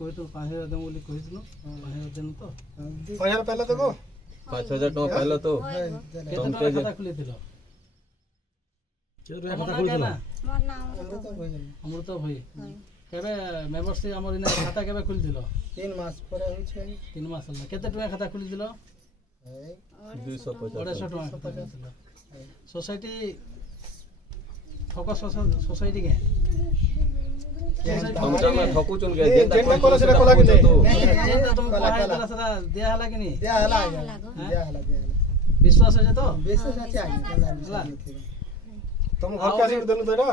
କହିଥିଲୁ 5,000 ଦେବୁ ବୋଲି କହିଥିଲୁ 5,000 ଦେନୁ ତ 5,000 ପାଇଲ ତ 5,000 ଟଙ୍କା ପାଇଲ ତ କେତେ ଟଙ୍କା ଖାତା ଖୋଲିଥିଲ କେତେ ଟଙ୍କା ଖାତା ଖୋଲିଥିଲ ଅମୃତ ଭୋଇ କେବେ ମେମ୍ବରସିପ୍ ଆମର ଇନା ଖାତା କେବେ ଖୋଲିଥିଲ 3 ମାସ ପରେ ହୋଇଛି 3 ମାସ ହେଲା କେତେ ଟଙ୍କା ଖାତା ଖୋଲିଥିଲ 250 ଟଙ୍କା ଖାତା ଖୋଲିଥିଲ सोसाइटी फोकस सोसाइटी के हम में ठकू चुन के जेंटा कोला सेटा कोला कि नहीं जेंटा तुम पढ़ाई कला सदा दिया हला कि नहीं दिया हला विश्वास है तो विश्वास আছে होला तुम घर का सीट देनु तोरा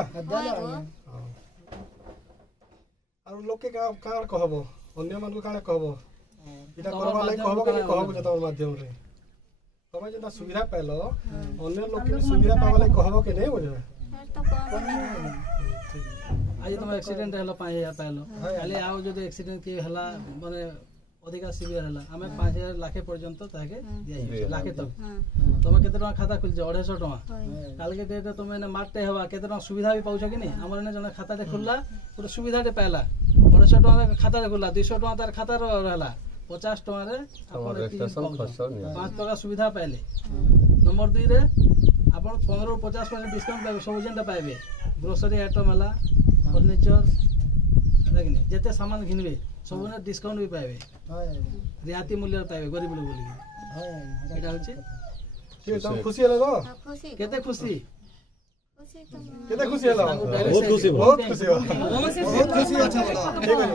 और लोग के का कहबो अन्य मान को काने कहबो इटा करबा lai कहबो कि कहबो जे तोर माध्यम रे तमे जेता सुविधा पाइलो अन्य लोग के सुविधा पावा lai कहबो कि नहीं बोले आज तुम एक्सीडेंट हला 5,000 पाइलो खाली आउ जदि एक्सीडेंट के हला माने अधिका सिवियर हला हमें 5,000 लाख पर्यंत ताके दिया लाख तक तुम केते टका खाता खुल 250 टका काल के डेट तुम ने मारते हवा केते टका सुविधा भी पाउछ कि नहीं हमर ने जने खाता दे खुलला पूरा सुविधा दे पाइला 250 टका खाता दे खुलला 200 टका तार खाता रहला 50 टका रे अपन 5 टका सुविधा पाइले नंबर 2 रे अपन 15 ରୁ 50% डिस्काउंट पाइबे सब जेंटा पाइबे ग्रोसरी आइटम हला फर्नीचर लेकिन जेते सामान घिनबे सब ने डिस्काउंट भी पाइबे रियायती मूल्य पाइबे गरीब लोग बोली एटा होची ठीक तुम खुशी हला तो केते खुशी केते खुशी हला बहुत खुशी अच्छा ठीक है